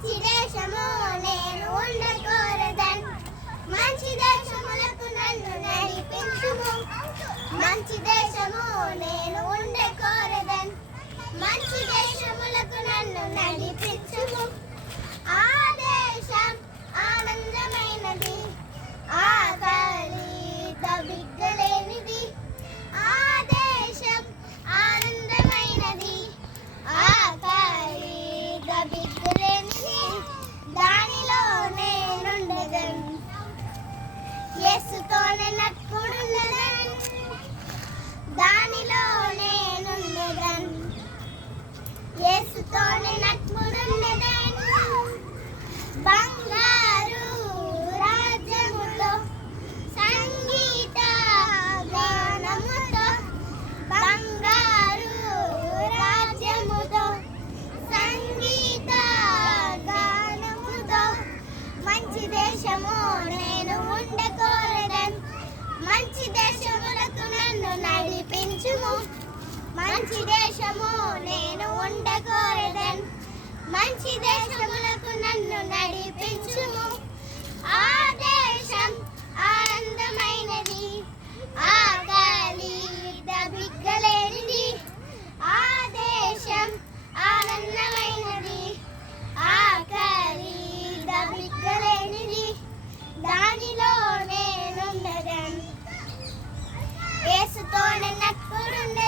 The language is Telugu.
మంచి దేశము నేను ఉండకూడదన్ మంచి దేశములకు నన్ను నడిపించుము మంచి దేశము నేను ఉండకూడదన్ మంచి దేశములకు నన్ను నడిపించుము ఆ దేశం ఆనందమైనది ఆకలి దవిగ్గలేనిది ఆ దేశం ఆనందమైనది ఆకలి దవిగ్గలేనిది దానిలో నేనుండదన్ యేసుతోనే నట్టుడుండదన్ దానిలో నేనుండదన్ యేసుతోనే నట్టుడుండదన్ బంగారు రాజ్యముతో సంగీత గానముతో బంగారు రాజ్యముతో సంగీత గానముతో మంచి దేశము నేను ఉండకూడదన్ మంచి దేశములకు నన్ను నడిపించుము మంచి దేశము నేను ఉండకూడదన్ మంచి దేశములకు నన్ను నడిపించుము ఆ దేశం ఆనందమైనది ఆకలి దవిగ్గలేనిది ఆ దేశం ఆనందమైనది ఆకలి దవిగ్గలేనిది దానిలో నేనుండదన్ యేసుతోనే నట్టుడుండదన్